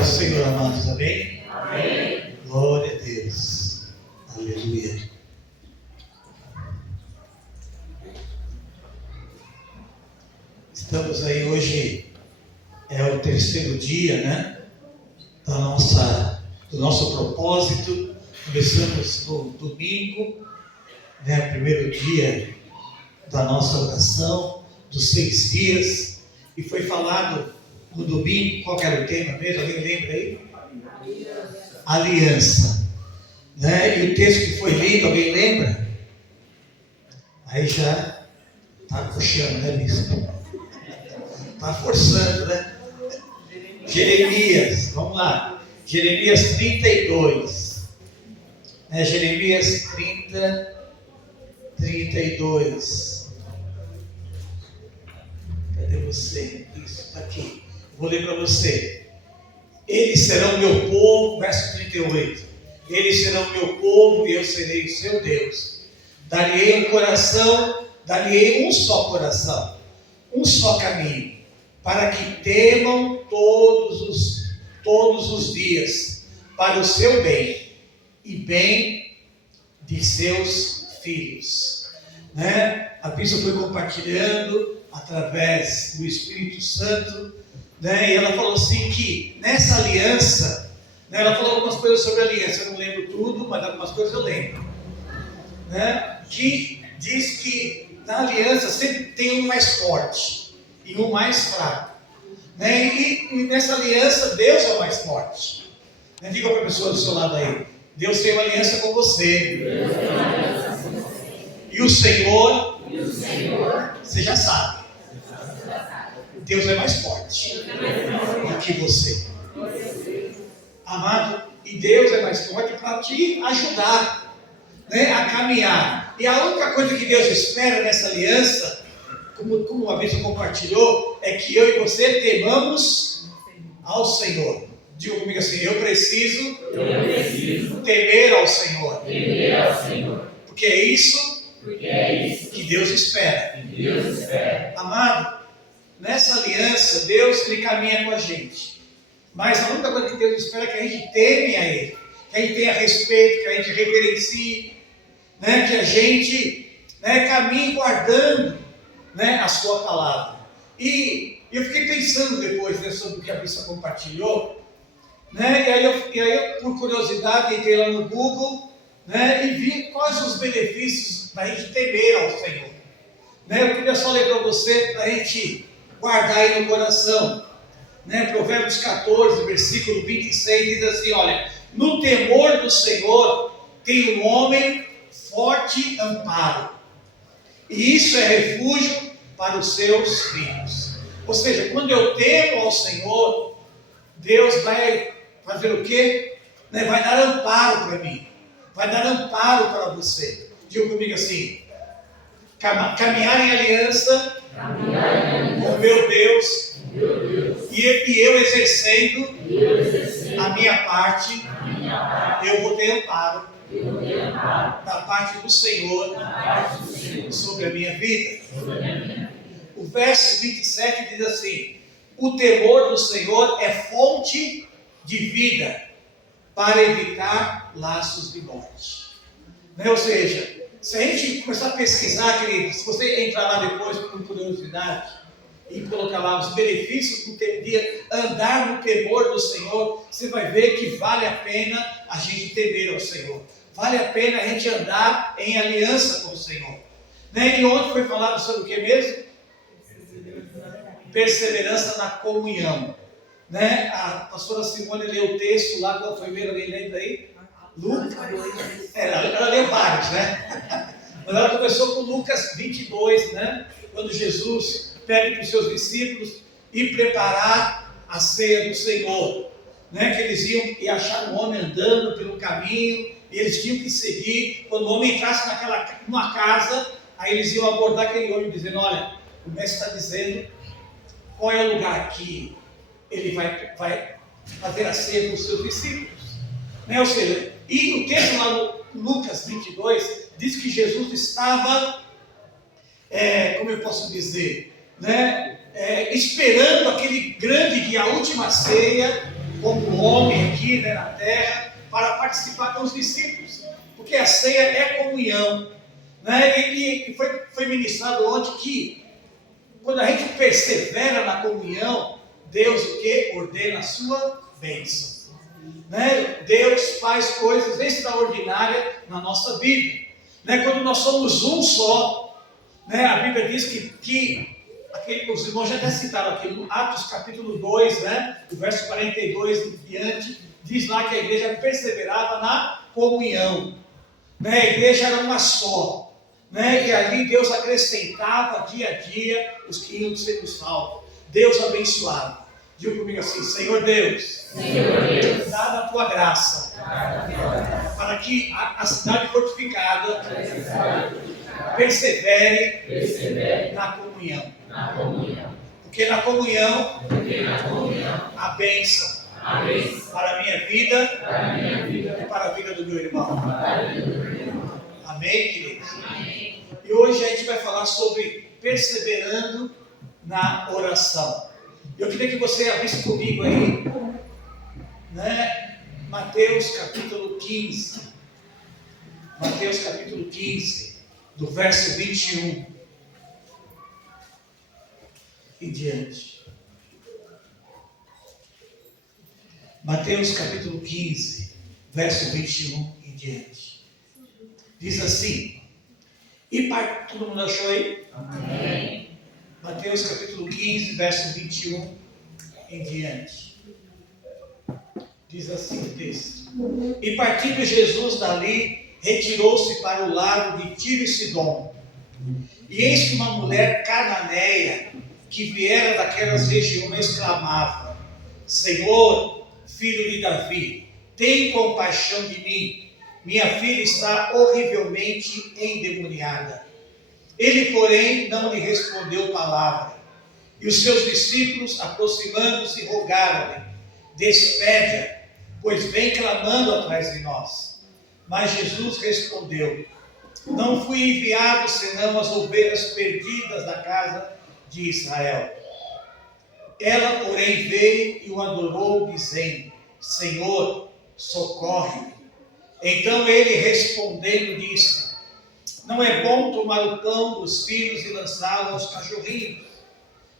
ao Senhor, amados, amém? Amém. Glória a Deus, aleluia. Estamos aí hoje, é o terceiro dia, né? Do nosso propósito. Começamos no domingo, né? O primeiro dia da nossa oração, dos 6 dias, e foi falado no domingo, qual era o tema mesmo? Alguém lembra aí? Aliança. Né? E o texto que foi lido, alguém lembra? Aí já está puxando, né, bispo? Está forçando, né? Jeremias, vamos lá. Jeremias 32. Né? Jeremias 32. Cadê você? Isso, está aqui. Vou ler para você. Eles serão meu povo, verso 38. Eles serão meu povo e eu serei o seu Deus. Darei um coração, darei um só coração, um só caminho, para que temam todos os dias, para o seu bem e bem de seus filhos. Né? A bispa foi compartilhando através do Espírito Santo, né? E ela falou assim que nessa aliança, né? Ela falou algumas coisas sobre a aliança, eu não lembro tudo, mas algumas coisas eu lembro, né? Que diz que na aliança sempre tem um mais forte e um mais fraco, né? E nessa aliança Deus é o mais forte, né? Diga para a pessoa do seu lado aí: Deus tem uma aliança com você. E o Senhor, você já sabe, Deus é mais forte do que você, amado. E Deus é mais forte para te ajudar, né, a caminhar. E a única coisa que Deus espera nessa aliança, como uma vez eu compartilhou, é que eu e você temamos ao Senhor. Diga comigo assim: eu preciso temer ao Senhor. Porque é isso que Deus espera. Amado, nessa aliança, Deus ele caminha com a gente. Mas a única coisa que Deus espera é que a gente teme a Ele, que a gente tenha respeito, que a gente reverencie, né? Que a gente, né, caminhe guardando, né, a sua palavra. E eu fiquei pensando depois, né, sobre o que a bispa compartilhou, né? E aí eu, por curiosidade, entrei lá no Google, né, e vi quais são os benefícios da gente temer ao Senhor. Né? Eu queria só ler para você, para a gente guardar aí no coração, né? Provérbios 14, versículo 26, diz assim: olha, no temor do Senhor tem um homem forte amparo, e isso é refúgio para os seus filhos. Ou seja, quando eu temo ao Senhor, Deus vai fazer o quê? Né? Vai dar amparo para mim, vai dar amparo para você. Diga comigo assim: caminhar em aliança com meu Deus, e eu exercendo a minha parte, eu vou ter amparo da parte do Senhor sobre a minha vida. O verso 27 diz assim: o temor do Senhor é fonte de vida, para evitar laços de morte. Né? Ou seja, se a gente começar a pesquisar, querido, se você entrar lá depois por curiosidade e colocar lá os benefícios de andar no temor do Senhor, você vai ver que vale a pena a gente temer ao Senhor. Vale a pena a gente andar em aliança com o Senhor. Né? E ontem foi falado sobre o que mesmo? Perseverança na comunhão. Né? A pastora Simone leu o texto lá, qual foi mesmo? Alguém lembra aí? Lucas? Ela leu vários, né? Mas ela começou com Lucas 22, né? Quando Jesus pede para os seus discípulos ir preparar a ceia do Senhor, né? Que eles iam e acharam um homem andando pelo caminho, e eles tinham que seguir. Quando o homem entrasse numa casa, aí eles iam abordar aquele homem dizendo: olha, o mestre está dizendo qual é o lugar que ele vai fazer a ceia com os seus discípulos, né? Ou seja, e o texto lá no Lucas 22 diz que Jesus estava, como eu posso dizer, né? Esperando aquele grande dia, a última ceia, como homem aqui, né, na terra, para participar com os discípulos, porque a ceia é comunhão, né? E foi ministrado ontem que quando a gente persevera na comunhão, Deus o que? Ordena a sua bênção, né? Deus faz coisas extraordinárias na nossa vida, né? Quando nós somos um só, né? A Bíblia diz que os irmãos já até citaram aqui no Atos capítulo 2, né? O verso 42 em diante, diz lá que a igreja perseverava na comunhão, né? A igreja era uma só, né? E ali Deus acrescentava dia a dia os que iam sendo salvos. Deus abençoava. Diga comigo assim: Senhor Deus, dá a tua graça para que a cidade fortificada persevere na comunhão. Porque na comunhão a bênção para a minha vida e para a vida do meu irmão. Amém, queridos? E hoje a gente vai falar sobre perseverando na oração. Eu queria que você abrisse comigo aí, né? Mateus capítulo 15. Mateus capítulo 15, do verso 21 em diante. Mateus capítulo 15, verso 21 em diante. Diz assim, todo mundo achou aí? Amém. Mateus capítulo 15, verso 21 em diante. Diz assim o texto: E partindo Jesus dali, retirou-se para o lado de Tiro e Sidom. E eis que uma mulher cananeia, que viera daquelas regiões, clamava: Senhor, filho de Davi, tem compaixão de mim, minha filha está horrivelmente endemoniada. Ele, porém, não lhe respondeu palavra. E os seus discípulos, aproximando-se, rogaram-lhe: Despede-a, pois vem clamando atrás de nós. Mas Jesus respondeu: Não fui enviado senão as ovelhas perdidas da casa de Israel. Ela, porém, veio e o adorou, dizendo: Senhor, socorre-me. Então ele, respondendo, disse: Não é bom tomar o pão dos filhos e lançá-lo aos cachorrinhos.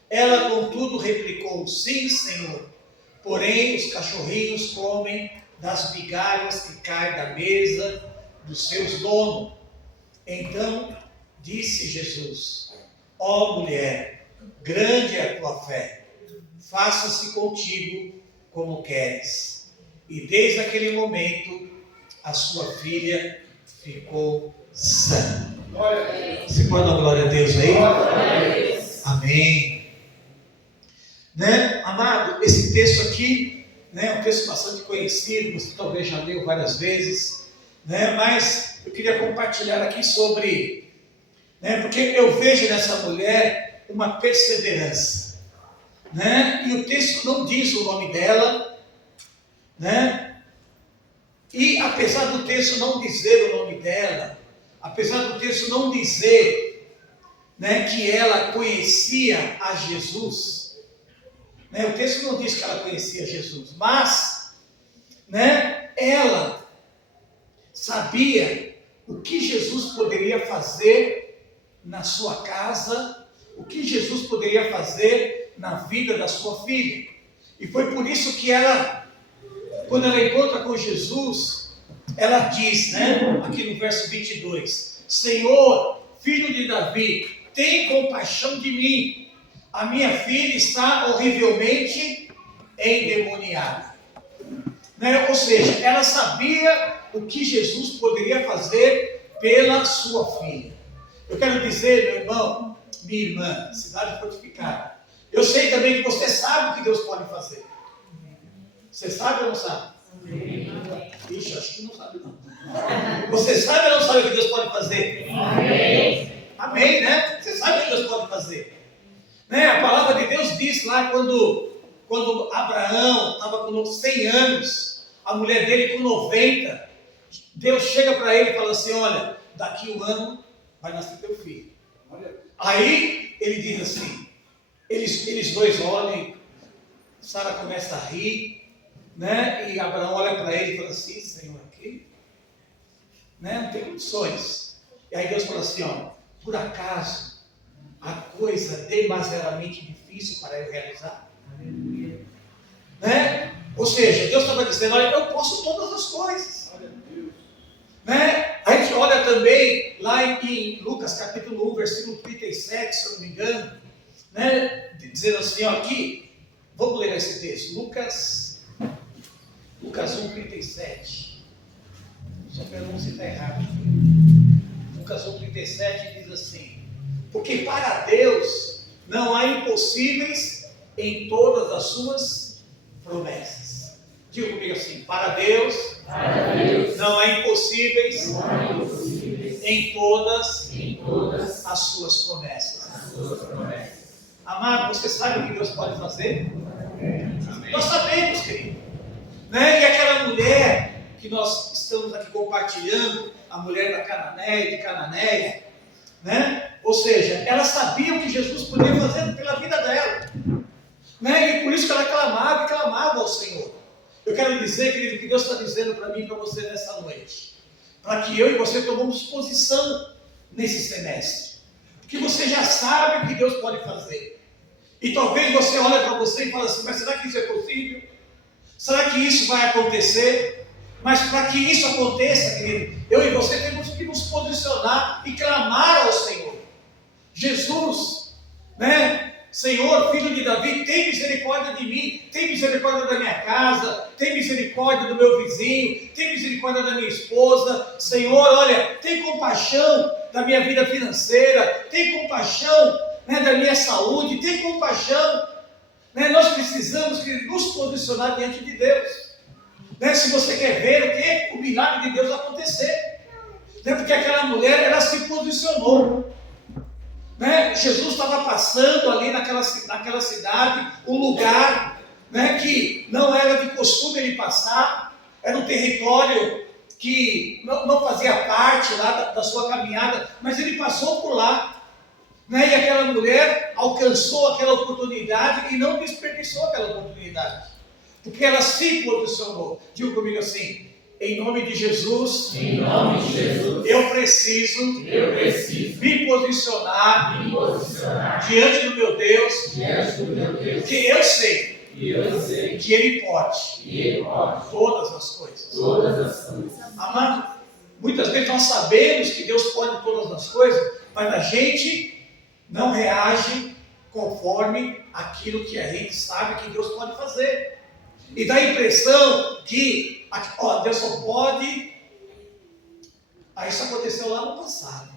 Ela, contudo, replicou: Sim, Senhor. Porém, os cachorrinhos comem das migalhas que caem da mesa dos seus donos. Então disse Jesus: Ó mulher, grande é a tua fé, faça-se contigo como queres. E desde aquele momento a sua filha ficou sã. Você pode dar glória a Deus aí? Amém. Né? Amado, esse texto aqui, né, é um texto bastante conhecido, você talvez já leu várias vezes, né, mas eu queria compartilhar aqui sobre, né, porque eu vejo nessa mulher uma perseverança, né, e o texto não diz o nome dela, né, e apesar do texto não dizer o nome dela, apesar do texto não dizer, né, que ela conhecia a Jesus, né, o texto não diz que ela conhecia Jesus, mas, né, ela sabia o que Jesus poderia fazer na sua casa, o que Jesus poderia fazer na vida da sua filha. E foi por isso que ela, quando ela encontra com Jesus, ela diz, né, aqui no verso 22, Senhor, filho de Davi, tem compaixão de mim. A minha filha está horrivelmente endemoniada. Né? Ou seja, ela sabia o que Jesus poderia fazer pela sua filha. Eu quero dizer, meu irmão, minha irmã, cidade fortificada, eu sei também que você sabe o que Deus pode fazer. Você sabe ou não sabe? Ixi, acho que não sabe não. Você sabe ou não sabe o que Deus pode fazer? Amém. Amém, né? Você sabe o que Deus pode fazer. Né? A palavra de Deus diz lá quando Abraão estava com 100 anos, a mulher dele com 90, Deus chega para ele e fala assim: olha, daqui um ano vai nascer teu filho. Aí ele diz assim, eles dois olham, Sara começa a rir, né? E Abraão olha para ele e fala assim: Senhor, aqui, né? Não tem condições. E aí Deus fala assim: ó, por acaso a coisa demasiadamente difícil para eu realizar? Né? Ou seja, Deus estava dizendo: olha, eu posso todas as coisas. Né? A gente olha também lá em Lucas capítulo 1, versículo 37, se eu não me engano, né? Dizendo assim, ó, aqui, vamos ler esse texto, Lucas 1, 37. Só para não citar errado. Lucas 1, 37 diz assim: porque para Deus não há impossíveis em todas as suas promessas. Diga comigo assim: para Deus não há impossíveis em todas as suas promessas. Amado, você sabe o que Deus pode fazer? Amém. Nós sabemos, querido. Né? E aquela mulher que nós estamos aqui compartilhando, a mulher da Cananéia, de Cananéia, né? Ou seja, ela sabia o que Jesus podia fazer pela vida dela, né? E por isso que ela clamava e clamava ao Senhor. Eu quero dizer, querido, que Deus está dizendo para mim e para você nessa noite, para que eu e você tomemos posição nesse semestre, porque você já sabe o que Deus pode fazer. E talvez você olhe para você e fale assim: mas será que isso é possível? Será que isso vai acontecer? Mas para que isso aconteça, querido, eu e você temos que nos posicionar e clamar ao Senhor. Jesus, né? Senhor, filho de Davi, tem misericórdia de mim, tem misericórdia da minha casa, tem misericórdia do meu vizinho, tem misericórdia da minha esposa. Senhor, olha, tem compaixão da minha vida financeira, tem compaixão, né, da minha saúde, tem compaixão. Né? Nós precisamos nos posicionar diante de Deus. Né? Se você quer ver o milagre de Deus acontecer, né? Porque aquela mulher, ela se posicionou. Né? Jesus estava passando ali naquela cidade, um lugar, né, que não era de costume ele passar, era um território que não fazia parte lá da sua caminhada, mas ele passou por lá, né? E aquela mulher alcançou aquela oportunidade e não desperdiçou aquela oportunidade, porque ela se posicionou. Diga comigo assim: em nome de Jesus, eu preciso me posicionar diante do meu Deus, que eu sei que Ele pode todas as coisas. Amado, muitas vezes nós sabemos que Deus pode todas as coisas, mas a gente não reage conforme aquilo que a gente sabe que Deus pode fazer. E dá a impressão que Deus só pode. Isso aconteceu lá no passado,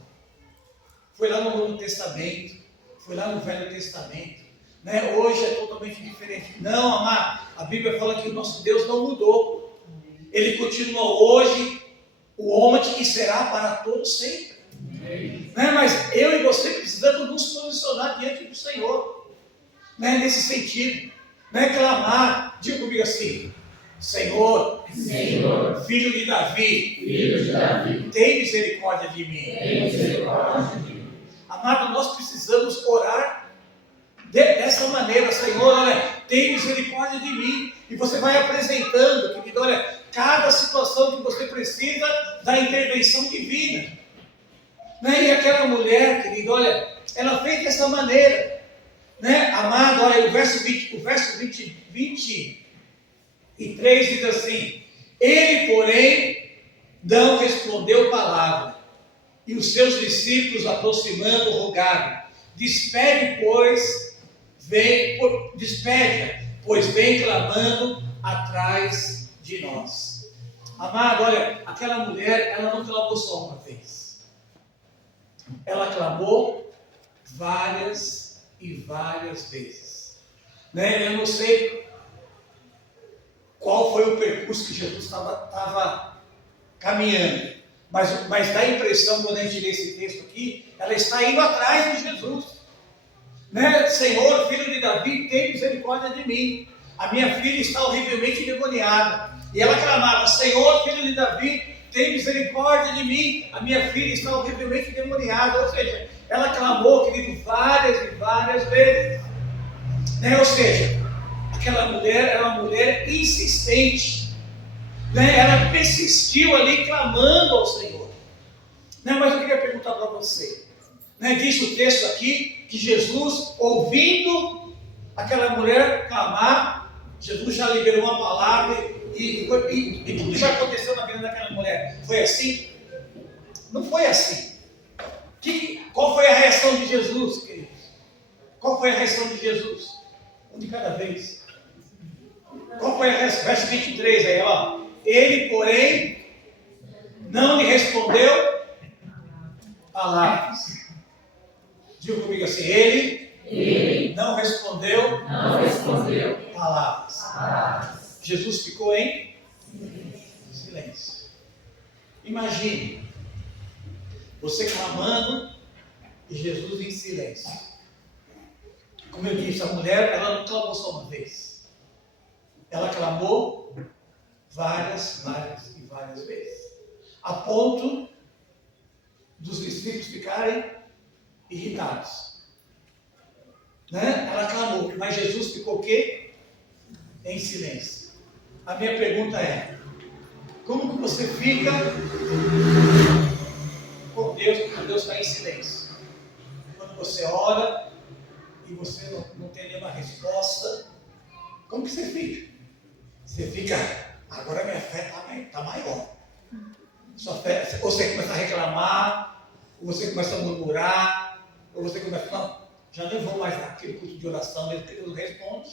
foi lá no Novo Testamento, foi lá no Velho Testamento, né? Hoje é totalmente diferente. Não, amado, a Bíblia fala que o nosso Deus não mudou. Ele continua hoje, ontem e será para todos sempre. Né? Mas eu e você precisamos nos posicionar diante do Senhor, né? Nesse sentido, né? Clamar. Diga comigo assim: Senhor, filho de Davi, tem misericórdia de mim. Amado, nós precisamos orar dessa maneira: Senhor, olha, tem misericórdia de mim. E você vai apresentando, querido, olha, cada situação que você precisa da intervenção divina. Né? E aquela mulher, querido, olha, ela fez dessa maneira. Né? Amado, olha, o verso 23 diz assim: ele, porém, não respondeu palavra, e os seus discípulos, aproximando, rogaram: despede, pois vem clamando atrás de nós. Amado, olha, aquela mulher, ela não clamou só uma vez, ela clamou várias e várias vezes. Né? Eu não sei qual foi o percurso que Jesus estava caminhando, mas dá a impressão, quando a gente lê esse texto aqui, ela está indo atrás de Jesus. Né? Senhor, filho de Davi, tem misericórdia de mim, a minha filha está horrivelmente endemoniada. E ela clamava: Senhor, filho de Davi, tem misericórdia de mim, a minha filha está horrivelmente endemoniada. Ou seja, ela clamou, querido, várias e várias vezes. Né? Ou seja, aquela mulher era uma mulher insistente, né? Ela persistiu ali clamando ao Senhor, né? Mas eu queria perguntar para você, né? Diz o texto aqui que Jesus, ouvindo aquela mulher clamar, Jesus já liberou uma palavra e tudo já aconteceu na vida daquela mulher. Foi assim? Não foi assim. Qual foi a reação de Jesus, queridos? Qual foi a reação de Jesus? Um de cada vez. Qual foi a reação? Verso 23 aí, ó. Ele, porém, não lhe respondeu palavras. Diga comigo assim, ele não respondeu palavras. Jesus ficou em silêncio. Imagine você clamando e Jesus em silêncio. Como eu disse, a mulher, ela não clamou só uma vez. Ela clamou várias vezes. A ponto dos discípulos ficarem irritados. Né? Ela clamou, mas Jesus ficou o quê? Em silêncio. A minha pergunta é, como que você fica com Deus quando Deus está em silêncio? Quando você ora e você não tem nenhuma resposta, como que você fica? Você fica, agora minha fé está maior. Sua fé, ou você começa a reclamar, ou você começa a murmurar, ou você começa a falar, já nem vou mais naquele culto de oração, mesmo que Deus responde.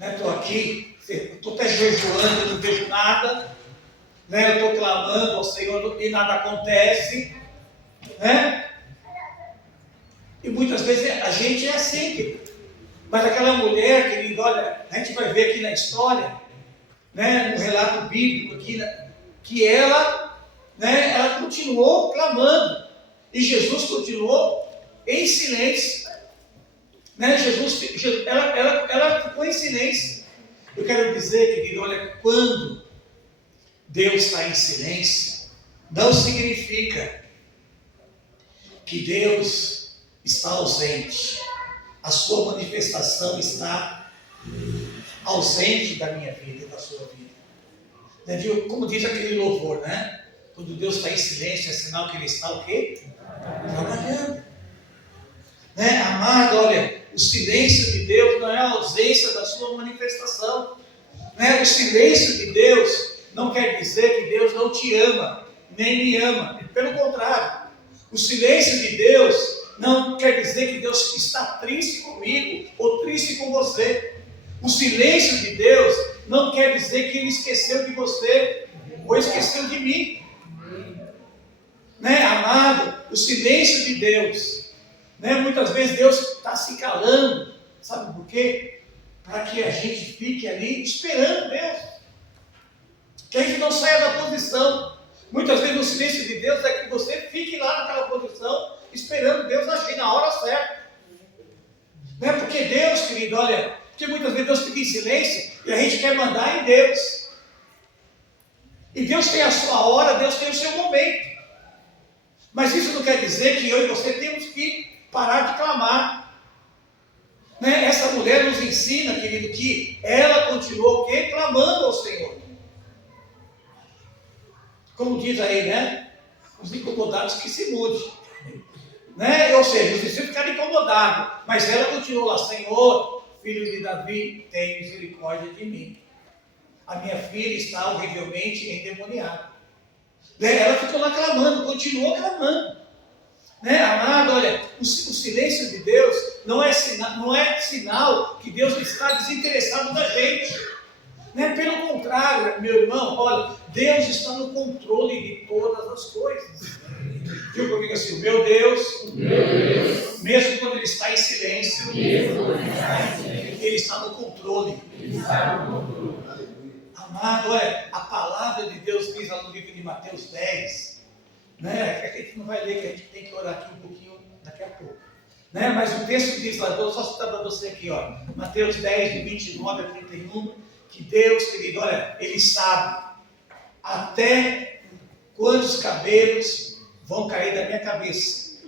Estou aqui, estou até jejuando, não vejo nada, né? Eu estou clamando ao Senhor e nada acontece, né? E muitas vezes a gente é assim, querido. Mas aquela mulher, querido, olha, a gente vai ver aqui na história, né, no relato bíblico aqui, que ela, né, ela continuou clamando e Jesus continuou em silêncio, né? Ela ficou em silêncio. Eu quero dizer, querido, olha, quando Deus está em silêncio, não significa que Deus está ausente. A sua manifestação está ausente da minha vida e da sua vida. Como diz aquele louvor, né? Quando Deus está em silêncio, é sinal que Ele está o quê? Trabalhando. Né? Amado, olha, o silêncio de Deus não é a ausência da sua manifestação. Né? O silêncio de Deus não quer dizer que Deus não te ama, nem me ama. Pelo contrário, o silêncio de Deus não quer dizer que Deus está triste comigo ou triste com você. O silêncio de Deus não quer dizer que Ele esqueceu de você ou esqueceu de mim. Né, amado? O silêncio de Deus, né, muitas vezes Deus está se calando, sabe por quê? Para que a gente fique ali esperando Deus, que a gente não saia da posição. Muitas vezes o silêncio de Deus é que você fique lá naquela posição, esperando Deus agir na hora certa. Não é porque Deus, querido, olha, porque muitas vezes Deus fica em silêncio e a gente quer mandar em Deus. E Deus tem a sua hora, Deus tem o seu momento. Mas isso não quer dizer que eu e você temos que parar de clamar. Né? Essa mulher nos ensina, querido, que ela continuou o quê? Clamando ao Senhor. Como diz aí, né? Os incomodados que se mudem. Né? Ou seja, você ficar incomodado. Mas ela continuou lá, Senhor, filho de Davi, tem misericórdia de mim. A minha filha está horrivelmente endemoniada. Né? Ela ficou lá clamando, continuou clamando. Né? Amado, olha, o silêncio de Deus não é sinal que Deus está desinteressado da gente. Né? Pelo contrário, meu irmão, olha, Deus está no controle de todas as coisas. Diga comigo assim, o meu Deus, mesmo quando Ele está em silêncio, Ele está no controle. Amado, olha, a palavra de Deus diz lá no livro de Mateus 10, né? Que a gente não vai ler, que a gente tem que orar aqui um pouquinho daqui a pouco. Né? Mas o texto diz lá, vou só citar para você aqui, ó, Mateus 10, de 29 a 31, que Deus, querido, olha, Ele sabe até quantos cabelos vão cair da minha cabeça,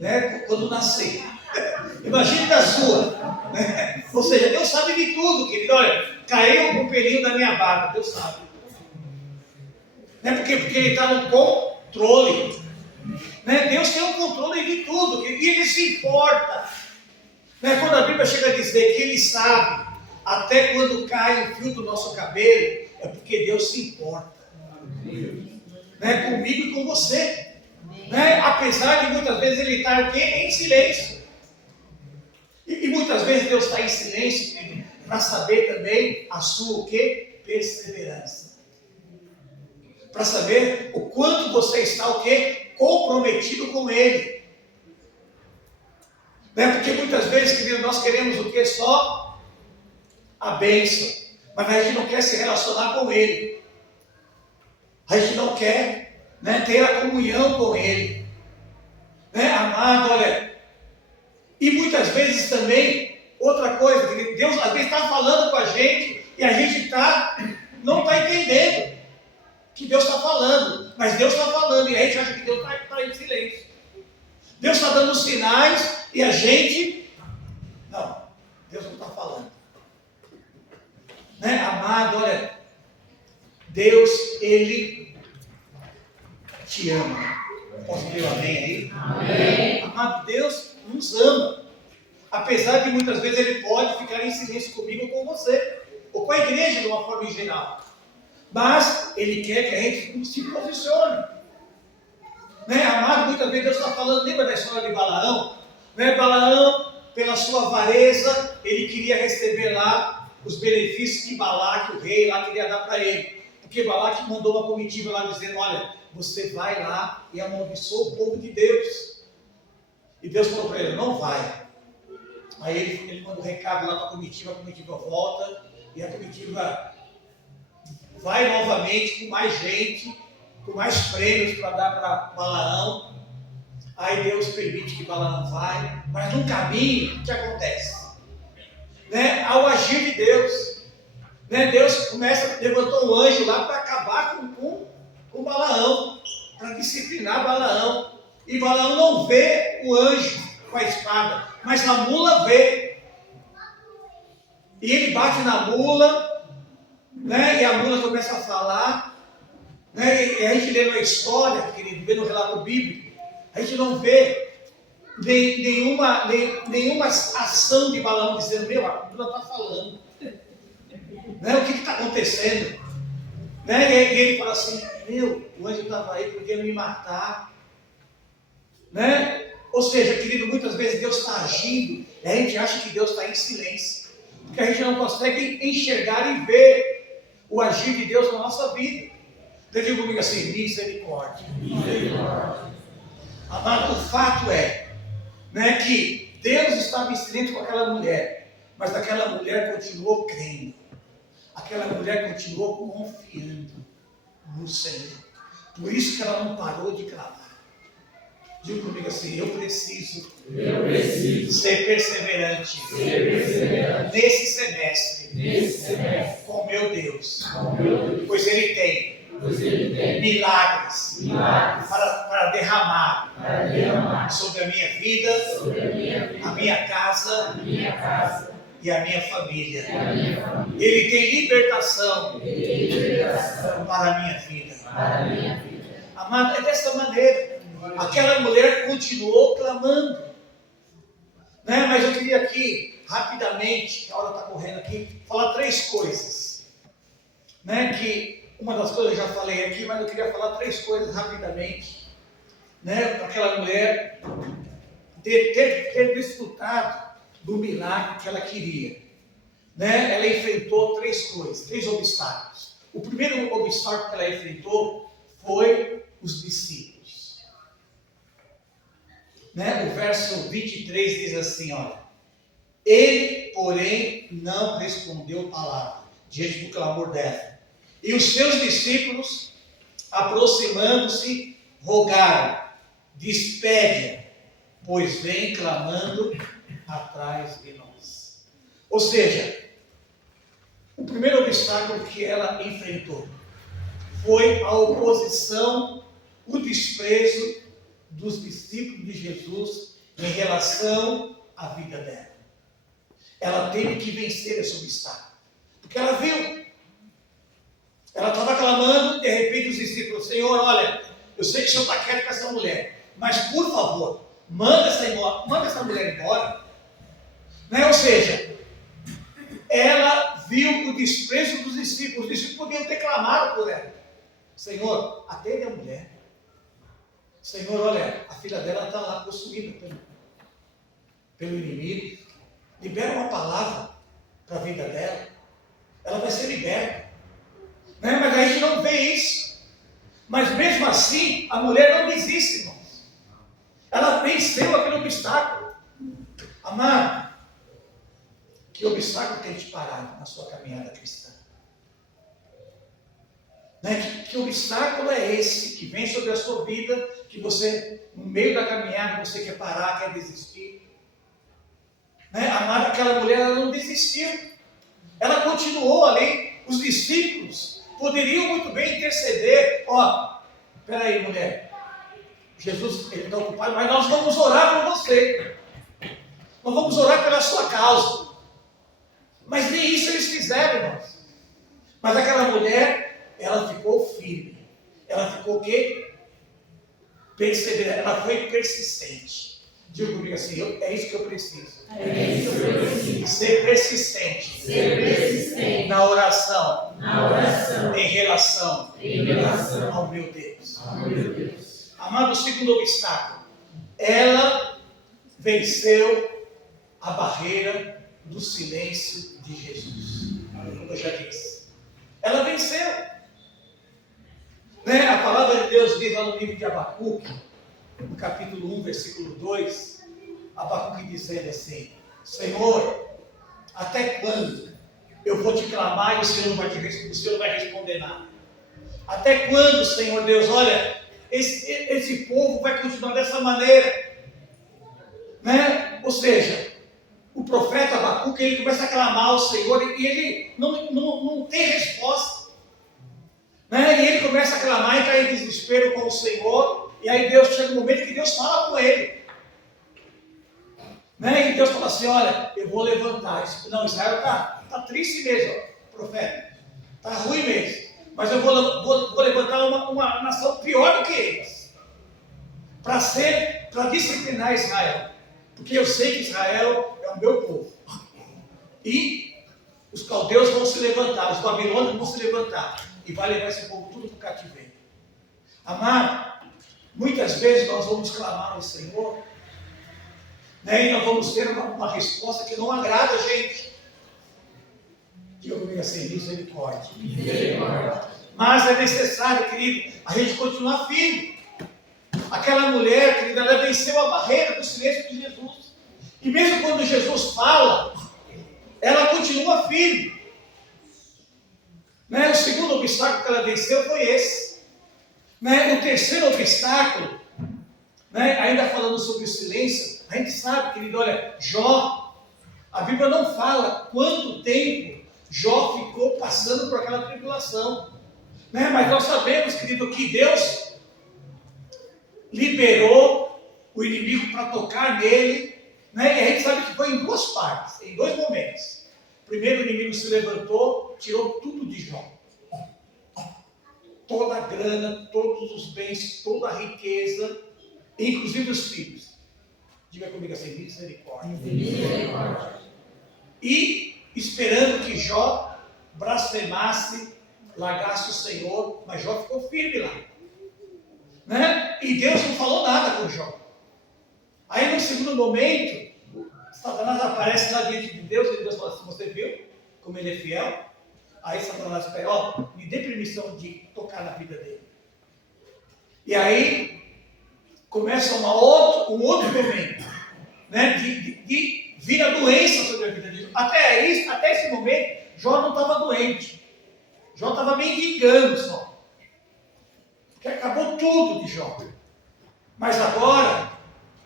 né? Quando nascer. Imagine da sua. Né? Ou seja, Deus sabe de tudo, querido. Olha, caiu o pelinho da minha barba, Deus sabe. Não é porque Ele está no controle. Né? Deus tem o controle de tudo, e Ele se importa. Né? Quando a Bíblia chega a dizer que Ele sabe até quando cai o fio do nosso cabelo, é porque Deus se importa. Né? Comigo e com você. Né? Apesar de muitas vezes Ele estar o quê? Em silêncio. E muitas vezes Deus está em silêncio para saber também a sua o quê? Perseverança. Para saber o quanto você está o quê? Comprometido com Ele. Né? Porque muitas vezes, querido, nós queremos o quê? Só a bênção. Mas a gente não quer se relacionar com Ele. A gente não quer, né, ter a comunhão com Ele. Né? Amado, olha. E muitas vezes também, outra coisa, querido, Deus às vezes está falando com a gente e a gente não está entendendo que Deus está falando. Mas Deus está falando e a gente acha que Deus está em silêncio. Deus está dando sinais e a gente... Não, Deus não está falando. Né? Amado, olha, Deus, Ele te ama. Posso ler o amém aí? Amém. Amado, Deus nos ama. Apesar de muitas vezes Ele pode ficar em silêncio comigo ou com você, ou com a igreja de uma forma em geral. Mas Ele quer que a gente se posicione. Né? Amado, muitas vezes Deus está falando, lembra da história de Balaão? Né? Balaão, pela sua avareza, ele queria receber lá os benefícios que Balaque, o rei, lá queria dar para ele. Porque Balaque mandou uma comitiva lá dizendo, olha, você vai lá e amaldiçoa o povo de Deus. E Deus falou para ele, não vai. Aí ele manda um recado lá para a comitiva volta, e a comitiva vai novamente com mais gente, com mais prêmios para dar para Balaão. Aí Deus permite que Balaão vai, mas no caminho, o que acontece? Né? Ao agir de Deus, né? Deus levantou um anjo lá para acabar com Balaão, para disciplinar Balaão. E Balaão não vê o anjo com a espada, mas a mula vê. E ele bate na mula, né? E a mula começa a falar. Né? E a gente lê na história, querido, vê no relato bíblico, a gente não vê nenhuma ação de Balaão dizendo, meu, a mula está falando. Né? O que está acontecendo? Né? E ele fala assim, meu, o anjo estava aí, podia me matar. Né? Ou seja, querido, muitas vezes Deus está agindo e a gente acha que Deus está em silêncio. Porque a gente não consegue enxergar e ver o agir de Deus na nossa vida. Então diga comigo assim, misericórdia. Misericórdia. Amado, o fato é, né, que Deus estava em silêncio com aquela mulher, mas aquela mulher continuou crendo. Aquela mulher continuou confiando no Senhor. Por isso que ela não parou de clamar. Diga comigo assim, eu preciso ser perseverante nesse semestre com meu Deus. Pois Ele tem milagres para derramar sobre a minha vida, a minha casa e a minha família. Ele tem libertação para a minha vida. Amado, é dessa maneira. Aquela mulher continuou clamando. Né? Mas eu queria aqui, rapidamente, que a hora está correndo aqui, falar três coisas. Né? Que uma das coisas eu já falei aqui, mas eu queria falar três coisas rapidamente. Né? Para aquela mulher ter desfrutado do milagre que ela queria. Né? Ela enfrentou três obstáculos. O primeiro obstáculo que ela enfrentou foi os discípulos. Né? O verso 23 diz assim, olha, ele, porém, não respondeu palavra diante do clamor dela. E os seus discípulos, aproximando-se, rogaram, despede-a, pois vem clamando atrás de nós. Ou seja, o primeiro obstáculo que ela enfrentou foi a oposição, o desprezo dos discípulos de Jesus em relação a vida dela. Ela teve que vencer esse obstáculo. Porque ela viu. Ela estava clamando, de repente os discípulos, Senhor, olha, eu sei que o Senhor está quieto com essa mulher, mas por favor, manda essa mulher embora. Né? Ou seja, ela viu o desprezo dos discípulos. Os discípulos podiam ter clamado por ela. Senhor, atende a mulher. Senhor, olha, a filha dela está lá possuída pelo inimigo. Libera uma palavra para a vida dela. Ela vai ser liberta. Né? Mas a gente não vê isso. Mas mesmo assim, a mulher não desiste, irmãos. Ela venceu aquele obstáculo. Amado, que obstáculo tem te parado na sua caminhada cristã? Né? Que obstáculo é esse que vem sobre a sua vida, que você, no meio da caminhada, você quer parar, quer desistir? Né? Amada, aquela mulher, ela não desistiu. Ela continuou ali. Os discípulos poderiam muito bem interceder. Ó, peraí, mulher. Jesus, ele está ocupado, mas nós vamos orar por você. Nós vamos orar pela sua causa. Mas nem isso eles fizeram, irmãos. Mas aquela mulher, ela ficou firme. Ela ficou o quê? Perseverante. Ela foi persistente. Diga comigo assim, é isso que eu preciso. É isso que eu preciso. Ser persistente. Ser persistente. Na oração. Na oração. Em relação. Em relação. Ao meu Deus. Ao meu Deus. Amado, o segundo obstáculo. Ela venceu a barreira do silêncio de Jesus. Como eu já disse. Ela venceu. Né? A palavra de Deus diz lá no livro de Abacuque, no capítulo 1, versículo 2, Abacuque dizendo assim, Senhor, até quando eu vou te clamar e o Senhor não vai responder nada? Até quando, Senhor Deus, olha, esse povo vai continuar dessa maneira? Né? Ou seja, o profeta Abacuque, ele começa a clamar ao Senhor e ele não tem resposta. Né? E ele começa a clamar e cair em desespero com o Senhor. E aí Deus chega um momento que Deus fala com ele. Né? E Deus fala assim, olha, eu vou levantar. Não, Israel está triste mesmo, profeta. Está ruim mesmo. Mas eu vou levantar uma nação pior do que eles. Para disciplinar Israel. Porque eu sei que Israel é o meu povo. E os caldeus vão se levantar, os babilônios vão se levantar. E vai levar esse povo tudo para o cativeiro. Amado, muitas vezes nós vamos clamar ao Senhor, né, e nós vamos ter uma resposta que não agrada a gente. Diga comigo assim, misericórdia. Mas é necessário, querido, a gente continuar firme. Aquela mulher, querida, ela venceu a barreira do silêncio de Jesus. E mesmo quando Jesus fala, ela continua firme. Né? O segundo obstáculo que ela venceu foi esse. Né? O terceiro obstáculo, né? Ainda falando sobre o silêncio, a gente sabe, querido, olha, Jó, a Bíblia não fala quanto tempo Jó ficou passando por aquela tribulação. Né? Mas nós sabemos, querido, que Deus liberou o inimigo para tocar nele. Né? E a gente sabe que foi em duas partes, em dois momentos. Primeiro o inimigo se levantou, tirou tudo de Jó. Toda a grana, todos os bens, toda a riqueza, inclusive os filhos. Diga comigo assim, misericórdia. Misericórdia. E esperando que Jó blasfemasse, largasse o Senhor, mas Jó ficou firme lá. Né? E Deus não falou nada com Jó. Aí no segundo momento, Satanás aparece lá diante de Deus e Deus fala assim, você viu como ele é fiel? Aí Satanás pega, ó, me dê permissão de tocar na vida dele. E aí começa um outro momento, né, de vir a doença sobre a vida dele. Até esse momento, Jó não estava doente. Jó estava mendigando só. Porque acabou tudo de Jó. Mas agora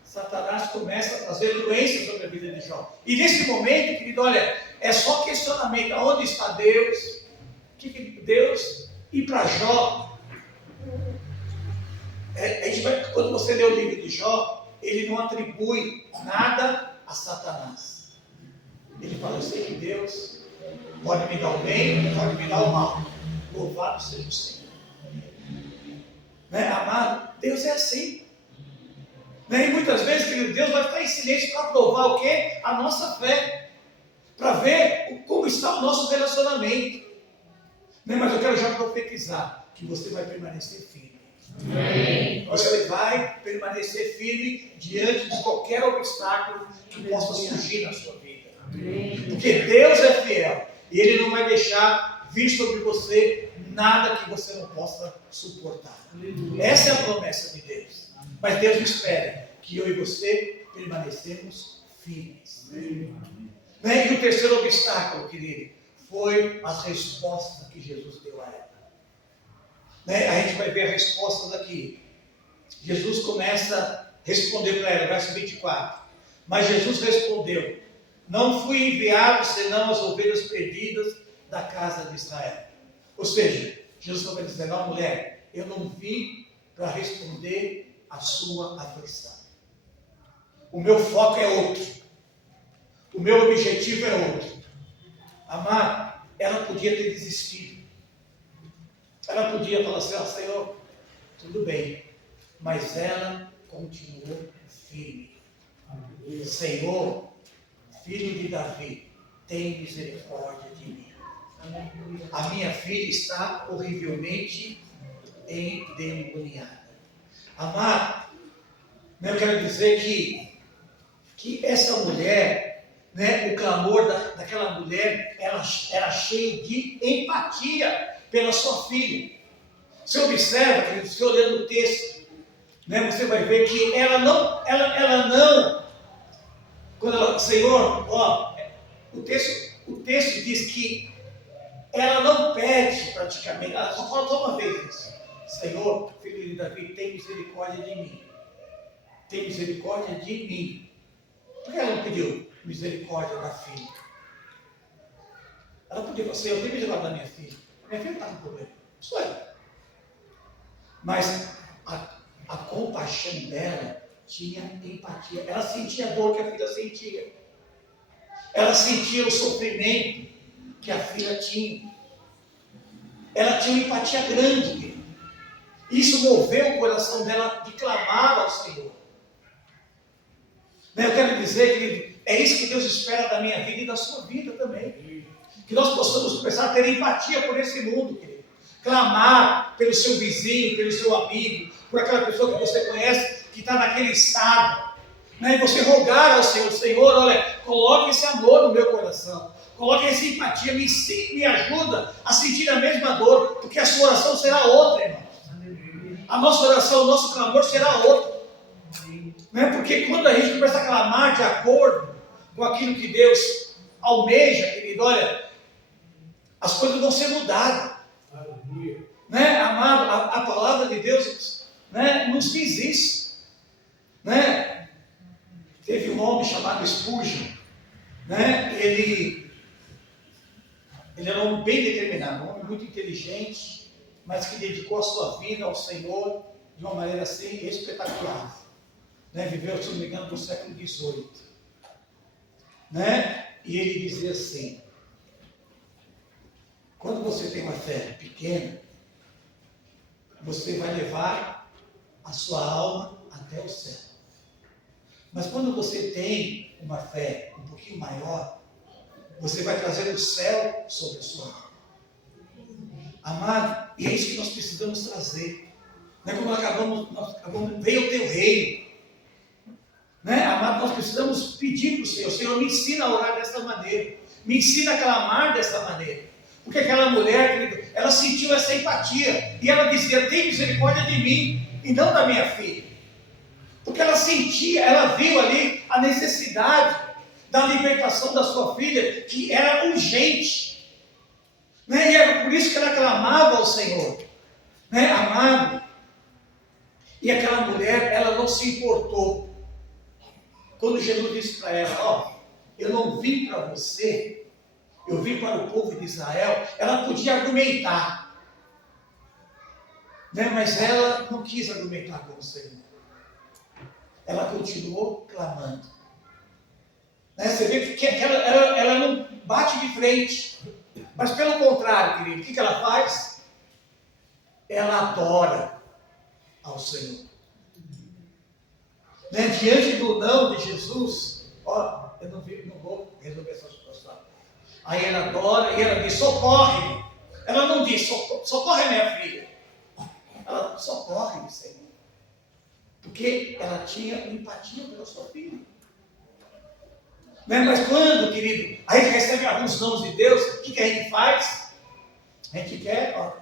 Satanás começa a trazer doença sobre a vida de Jó. E nesse momento, querido, olha, é só questionamento. Onde está Deus? Deus? E para Jó, quando você lê o livro de Jó, ele não atribui nada a Satanás. Ele fala, eu sei que Deus pode me dar o bem, pode me dar o mal. Louvado seja o Senhor. Né, amado? Deus é assim. Né? E muitas vezes, querido, Deus vai estar em silêncio para provar o quê? A nossa fé. Para ver como está o nosso relacionamento. Né? Mas eu quero já profetizar que você vai permanecer firme. Amém. Você vai permanecer firme diante de qualquer obstáculo que possa surgir na sua vida. Amém. Porque Deus é fiel e Ele não vai deixar vir sobre você nada que você não possa suportar. Amém. Essa é a promessa de Deus. Mas Deus espera que eu e você permanecemos firmes. Amém. E o terceiro obstáculo, querido, foi as respostas que Jesus deu a ela. A gente vai ver a resposta daqui. Jesus começa a responder para ela, verso 24. Mas Jesus respondeu, não fui enviado senão as ovelhas perdidas da casa de Israel. Ou seja, Jesus estava dizendo, não, mulher, eu não vim para responder a sua aflição. O meu foco é outro. O meu objetivo é outro. Amado, ela podia ter desistido. Ela podia falar assim, Senhor, tudo bem. Mas ela continuou firme. Senhor, filho de Davi, tem misericórdia de mim. A minha filha está horrivelmente endemoniada. Amado, eu quero dizer que essa mulher, o clamor daquela mulher, ela era cheio de empatia pela sua filha. Você observa, querido, você olhando o texto, você vai ver que ela não, quando ela, Senhor, o texto diz que ela não pede praticamente, ela só fala só uma vez isso. Senhor, filho de Davi, tem misericórdia de mim. Tem misericórdia de mim. Por que ela não pediu misericórdia da filha? Ela podia falar, Senhor, tem misericórdia da minha filha. Minha filha está com problema. Isso é. Mas a compaixão dela tinha empatia. Ela sentia a dor que a filha sentia. Ela sentia o sofrimento que a filha tinha. Ela tinha uma empatia grande. Isso moveu o coração dela de clamar ao Senhor. Eu quero dizer, querido, é isso que Deus espera da minha vida e da sua vida também. Que nós possamos começar a ter empatia por esse mundo, querido. Clamar pelo seu vizinho, pelo seu amigo, por aquela pessoa que você conhece, que está naquele estado. E você rogar ao Senhor, Senhor, olha, coloque esse amor no meu coração. Coloque essa empatia, me ajuda a sentir a mesma dor, porque a sua oração será outra, irmão. A nossa oração, o nosso clamor será outro. Porque quando a gente começa a clamar de acordo com aquilo que Deus almeja, querido, olha, as coisas vão ser mudadas. Amado, a palavra de Deus nos diz isso. Teve um homem chamado Spurgeon. Ele era um homem bem determinado, um homem muito inteligente, mas que dedicou a sua vida ao Senhor de uma maneira assim espetacular. Viveu, se não me engano, no século XVIII. E ele dizia assim, quando você tem uma fé pequena, você vai levar a sua alma até o céu. Mas quando você tem uma fé um pouquinho maior, você vai trazer o céu sobre a sua alma. Amado, e é isso que nós precisamos trazer. Como nós acabamos, venha o teu reino. Amado, nós precisamos pedir para o Senhor, Senhor, me ensina a orar dessa maneira, me ensina a clamar dessa maneira. Porque aquela mulher, querido, ela sentiu essa empatia, e ela dizia, tem misericórdia de mim, e não da minha filha. Porque ela sentia, ela viu ali a necessidade da libertação da sua filha, que era urgente. E era por isso que ela clamava ao Senhor. Amado, e aquela mulher, ela não se importou. Quando Jesus disse para ela, eu não vim para você, eu vim para o povo de Israel, ela podia argumentar. Mas ela não quis argumentar com o Senhor. Ela continuou clamando. Né? Você vê que ela não bate de frente. Mas pelo contrário, querido, o que ela faz? Ela adora ao Senhor. Né? Diante do não de Jesus, ó, eu não vou resolver essa situação. Aí ela adora e ela diz, socorre-me. Ela não diz, socorre minha filha. Ela socorre-me, Senhor. Porque ela tinha empatia pela sua filha. Né? Mas quando, querido, a gente recebe alguns dons de Deus, o que a gente faz? A gente quer, ó,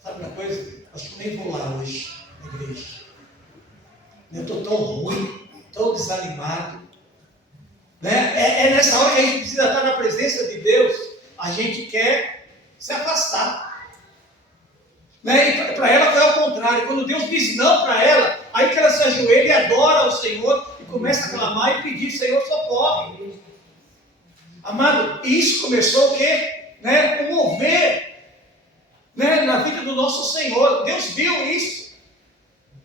sabe uma coisa? Acho que nem vou lá hoje, na igreja. Eu estou tão ruim, tão desanimado. Né? É nessa hora que a gente precisa estar na presença de Deus. A gente quer se afastar. Né? E para ela foi ao contrário. Quando Deus diz não para ela, aí que ela se ajoelha e adora ao Senhor e começa a clamar e pedir, Senhor, socorre. Amado, e isso começou o quê? Né? Um mover, né? Na vida do nosso Senhor. Deus viu isso.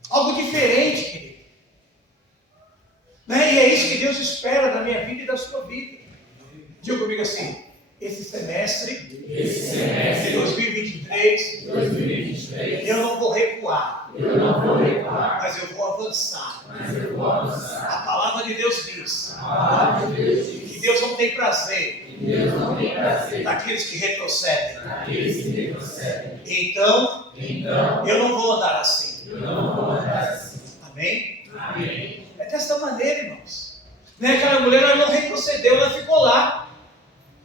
Algo diferente, querido. Né? E é isso que Deus espera da minha vida e da sua vida. Diga comigo assim, esse semestre de 2023, eu não vou recuar, mas eu vou avançar. A palavra de Deus diz que Deus não tem prazer daqueles que retrocedem. Então, eu não vou andar assim. Amém? É dessa maneira, irmãos. Né? Aquela mulher, ela não retrocedeu, ela ficou lá.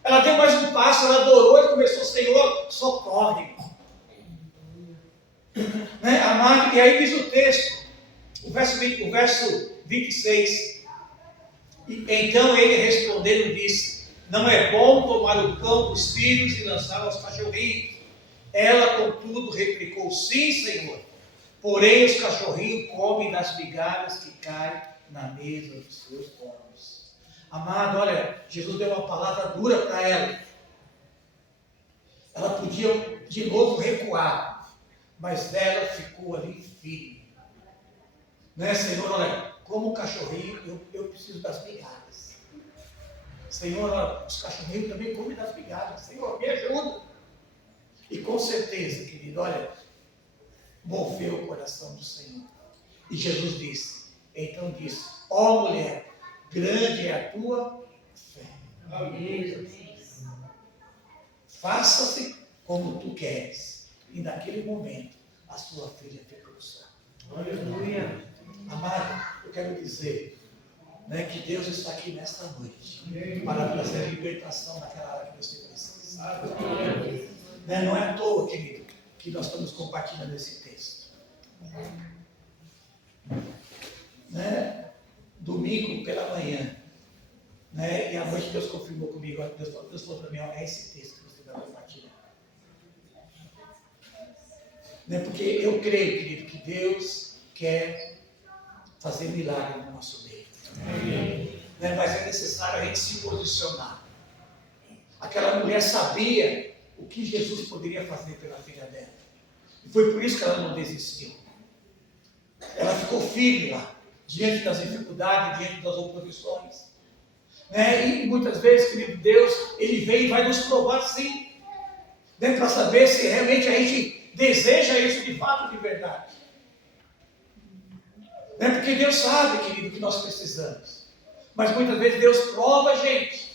Ela deu mais um passo, ela adorou e começou, Senhor, socorre. Né? Amado, e aí diz o texto, o verso 26. Então ele respondendo disse, não é bom tomar o pão dos filhos e lançar aos cachorrinhos. Ela, contudo, replicou, sim, Senhor. Porém, os cachorrinhos comem das migalhas que caem na mesa dos seus donos. Amado, olha, Jesus deu uma palavra dura para ela. Ela podia de novo recuar, mas ela ficou ali firme. Né, Senhor, olha, como cachorrinho, eu preciso das migalhas. Senhor, olha, os cachorrinhos também comem das migalhas. Senhor, me ajuda. E com certeza, querido, olha, moveu o coração do Senhor. E Jesus disse, então disse, ó mulher, grande é a tua fé. Amém. Faça-se como tu queres. E naquele momento, a sua filha ficou sã. Aleluia. Amado, eu quero dizer, né, que Deus está aqui nesta noite para trazer libertação naquela área que você precisa. Né, não é à toa, querido, que nós estamos compartilhando esse texto. Né? Domingo pela manhã, né? E à noite Deus confirmou comigo, Deus falou para mim, ó, é esse texto que você vai compartilhar. Né? Porque eu creio, querido, que Deus quer fazer milagre no nosso meio. Né? Mas é necessário a gente se posicionar. Aquela mulher sabia o que Jesus poderia fazer pela filha dela. E foi por isso que ela não desistiu. Ela ficou firme lá, diante das dificuldades, diante das oposições. Né? E muitas vezes, querido Deus, Ele vem e vai nos provar sim. Né? Para saber se realmente a gente deseja isso de fato, de verdade. Né? Porque Deus sabe, querido, que nós precisamos. Mas muitas vezes Deus prova a gente.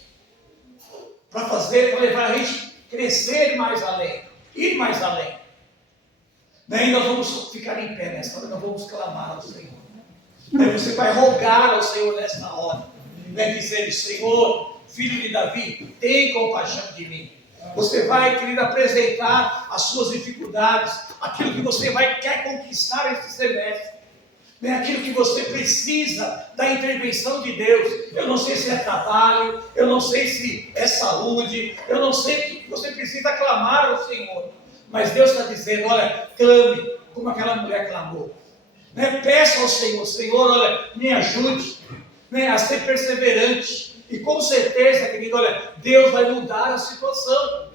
Para levar a gente crescer mais além. Ir mais além. Né? E nós vamos ficar em pé nessa hora, nós vamos clamar ao Senhor. Né? Você vai rogar ao Senhor nesta hora. Né? Dizendo, Senhor, filho de Davi, tem compaixão de mim. Você vai, querido, apresentar as suas dificuldades, aquilo que você quer conquistar esse semestre. Né? Aquilo que você precisa da intervenção de Deus. Eu não sei se é trabalho, eu não sei se é saúde, eu não sei o que você precisa clamar ao Senhor. Mas Deus está dizendo, olha, clame, como aquela mulher clamou. Né? Peça ao Senhor, Senhor, olha, me ajude, né, a ser perseverante. E com certeza, querido, olha, Deus vai mudar a situação.